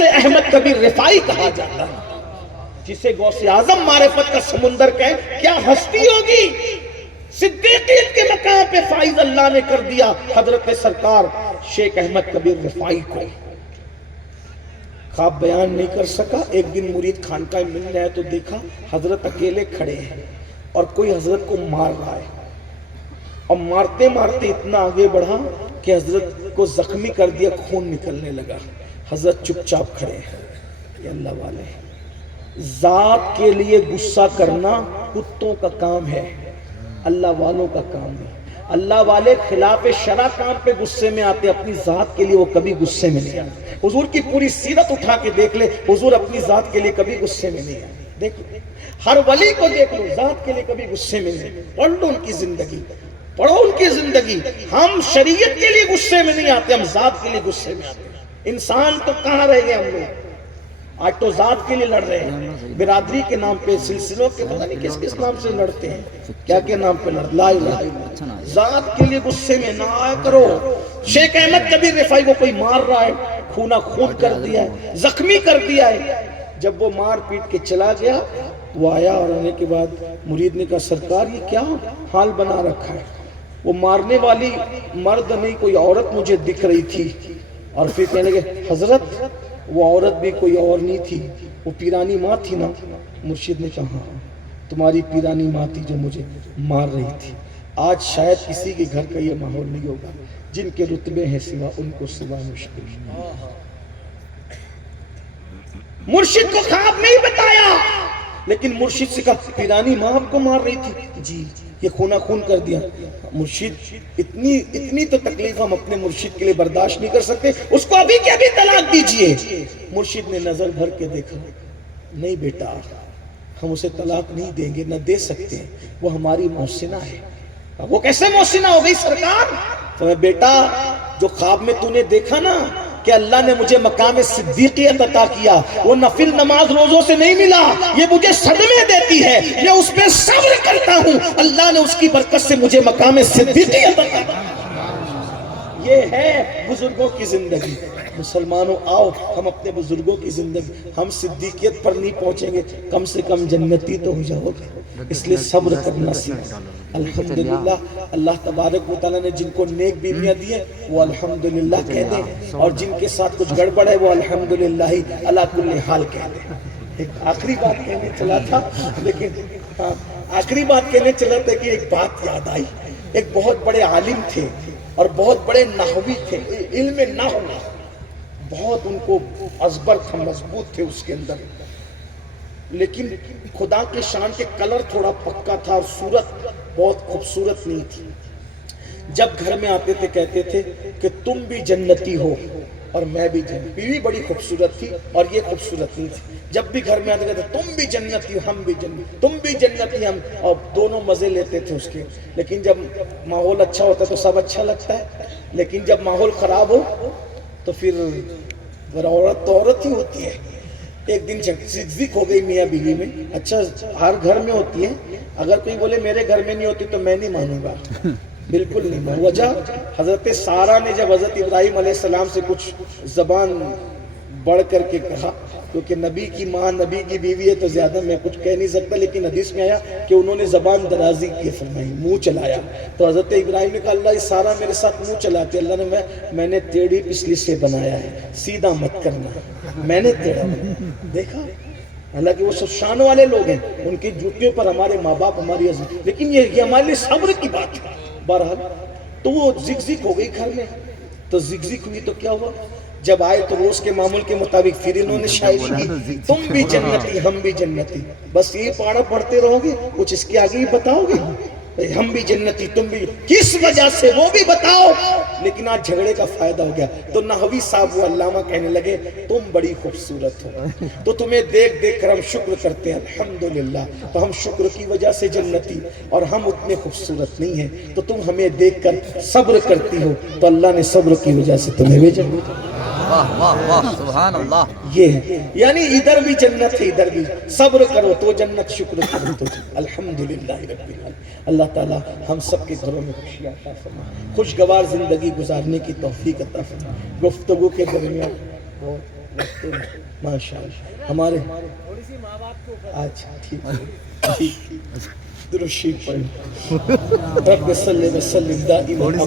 اسے احمد کبیر رفاعی کہا جاتا ہے، جسے غوث اعظم معرفت کا سمندر کہے، کیا ہستی ہوگی۔ صدیقیت کے مقام پہ فائز اللہ نے کر دیا حضرت سرکار شیخ احمد کبیر رفاعی کو۔ خواب بیان نہیں کر سکا، ایک دن مرید خانقاہ مل رہا ہے تو دیکھا حضرت اکیلے کھڑے ہیں اور کوئی حضرت کو مار رہا ہے، اور مارتے مارتے اتنا آگے بڑھا کہ حضرت کو زخمی کر دیا، خون نکلنے لگا۔ حضرت چپ چاپ کھڑے ہیں۔ یہ اللہ والے ہیں، ذات کے لیے غصہ کرنا کتوں کا کام ہے، اللہ والوں کا کام ہے۔ اللہ والے خلاف شرع کام پہ غصے میں آتے، اپنی ذات کے لیے وہ کبھی غصے میں نہیں آتے۔ حضور کی پوری سیرت اٹھا کے دیکھ لے، حضور اپنی ذات کے لیے کبھی غصے میں نہیں آتے۔ دیکھ لو ہر ولی کو، دیکھ لو ذات کے لیے کبھی غصے میں نہیں۔ پڑھ لو ان کی زندگی، پڑھو ان کی زندگی۔ ہم شریعت کے لیے غصے میں نہیں آتے، ہم ذات کے لیے غصے میں آتے۔ انسان تو کہاں رہ گئے ہم لوگ، آج تو ذات کے لیے لڑ رہے ہیں، برادری کے نام پہ، سلسلوں کے پتہ نہیں کس کس نام سے لڑتے ہیں، کیا کیا نام پہ لڑ، لا الہ الا اللہ۔ ذات کے لیے غصے میں نہ آیا کرو۔ شیخ احمد کبیر رفاعی کو کوئی مار رہا ہے، خونہ خون کر دیا ہے، زخمی کر دیا ہے۔ جب وہ مار پیٹ کے چلا گیا، وہ آیا اور آنے کے بعد مرید نے کہا سرکار یہ کیا حال بنا رکھا ہے؟ وہ مارنے والی مرد نہیں کوئی عورت مجھے دکھ رہی تھی، اور پھر کہنے لگے حضرت وہ عورت بھی کوئی اور نہیں تھی، وہ پیرانی ماں تھی نا۔ مرشد نے کہا ہاں تمہاری پیرانی ماں تھی جو مجھے مار رہی تھی۔ آج شاید کسی کے گھر کا یہ ماحول نہیں ہوگا، جن کے رتبے ہیں سوا ان کو سوا مشکل۔ مرشد کو خواب نہیں بتایا، لیکن مرشد سے کہا پیرانی ماں آپ کو مار رہی تھی، جی یہ خونہ خون کر دیا۔ مرشد اتنی تو تکلیف ہم اپنے مرشد کے لیے برداشت نہیں کر سکتے، اس کو ابھی کے ابھی طلاق دیجئے۔ مرشد نے نظر بھر کے دیکھا، نہیں بیٹا ہم اسے طلاق نہیں دیں گے، نہ دے سکتے ہیں، وہ ہماری محسنہ ہے۔ وہ کیسے محسنہ ہو گئی سرکار؟ تو بیٹا جو خواب میں تو نے دیکھا نا کہ اللہ نے مجھے مقام صدیقیت عطا کیا، وہ نفل نماز روزوں سے نہیں ملا، یہ مجھے صدمے دیتی ہے، میں اس پہ صبر کرتا ہوں، اللہ نے اس کی برکت سے مجھے مقام صدیقیت عطا کیا۔ یہ ہے بزرگوں کی زندگی۔ مسلمانوں آؤ ہم اپنے بزرگوں کی زندگی، ہم صدیقیت پر نہیں پہنچیں گے، کم سے کم جنتی تو ہو جاؤ گے، اس لیے صبر کرنا سیکھ۔ الحمدللہ اللہ تبارک و تعالیٰ نے جن کو نیک بیویاں دی ہیں وہ الحمدللہ کہہ دیں، اور جن کے ساتھ کچھ گڑبڑ ہے وہ الحمدللہ ہی علی کل حال کہہ دیں۔ ایک آخری بات کہنے چلا تھا، لیکن آخری بات کہنے چلا تھا کہ ایک بات یاد آئی۔ ایک بہت بڑے عالم تھے اور بہت بڑے نحوی تھے، علم نحو بہت ان کو ازبر تھا، مضبوط تھے اس کے اندر، لیکن خدا کے شان کے کلر تھوڑا پکا تھا اور صورت بہت خوبصورت نہیں تھی۔ جب گھر میں آتے تھے کہتے تھے کہ تم بھی جنتی ہو اور میں بھی جنتی۔ بیوی بڑی خوبصورت تھی اور یہ خوبصورت نہیں تھی۔ جب بھی گھر میں آتے کہتے تم بھی جنتی ہو ہم بھی جنتی، تم بھی جنتی ہم، اور دونوں مزے لیتے تھے اس کے۔ لیکن جب ماحول اچھا ہوتا ہے تو سب اچھا لگتا ہے، لیکن جب ماحول خراب ہو تو پھر عورت تو عورت ہی ہوتی ہے۔ ایک دن زک ہو گئی میاں بیوی میں، اچھا ہر گھر میں ہوتی ہے، اگر کوئی بولے میرے گھر میں نہیں ہوتی تو میں نہیں مانوں گا، بالکل نہیں مانوں۔ وجہ حضرت سارہ نے جب حضرت ابراہیم علیہ السلام سے کچھ زبان بڑھ کر کے کہا، کیونکہ نبی کی ماں نبی کی بیوی ہے تو زیادہ میں کچھ کہہ نہیں سکتا، لیکن حدیث میں آیا کہ انہوں نے زبان درازی کی فرمائی، منہ چلایا، تو حضرت ابراہیم نے کہا اللہ یہ سارا میرے ساتھ منہ چلاتی، اللہ نے میں نے ٹیڑھی پسلی سے بنایا ہے، سیدھا مت کرنا، میں نے ٹیڑھا بنایا۔ دیکھا حالانکہ وہ سب شان والے لوگ ہیں، ان کی جوتیوں پر ہمارے ماں باپ ہماری عزت، لیکن یہ ہمارے لیے صبر کی بات ہے۔ بہرحال تو وہ زک ہو گئی گھر میں، تو زک ہوئی تو کیا ہوا، جب آئے تو روز کے معمول کے مطابق پھر انہوں نے شاعری کی، تم بھی جنتی ہم بھی جنتی، بس یہ پاڑا پڑھتے رہو گے، کچھ اس کے آگے ہی بتاؤ گے، ہم بھی جنتی تم بھی، کس وجہ سے وہ بھی بتاؤ۔ لیکن آج جھگڑے کا فائدہ ہو گیا، تو نحوی صاحب وہ علامہ کہنے لگے تم بڑی خوبصورت ہو، تو تمہیں دیکھ دیکھ کر ہم شکر کرتے ہیں الحمدللہ، تو ہم شکر کی وجہ سے جنتی، اور ہم اتنے خوبصورت نہیں ہیں، تو تم ہمیں دیکھ کر صبر کرتی ہو، تو اللہ نے صبر کی وجہ سے تمہیں بھیجا۔ واہ واہ واہ سبحان اللہ۔ یہ ہے یعنی ادھر بھی جنت ہے ادھر بھی، صبر کرو تو جنت، شکر کرو تو جنت۔ الحمدللہ رب العالمین۔ اللہ تعالی ہم سب کے گھروں میں خوشی عطا فرمائے، خوشگوار زندگی گزارنے کی توفیق عطا فرمائے۔ گفتگو کے درمیان ماشاء اللہ ہمارے اچھا ٹھیک درود شریف پڑھ رب صلی وسلم دائما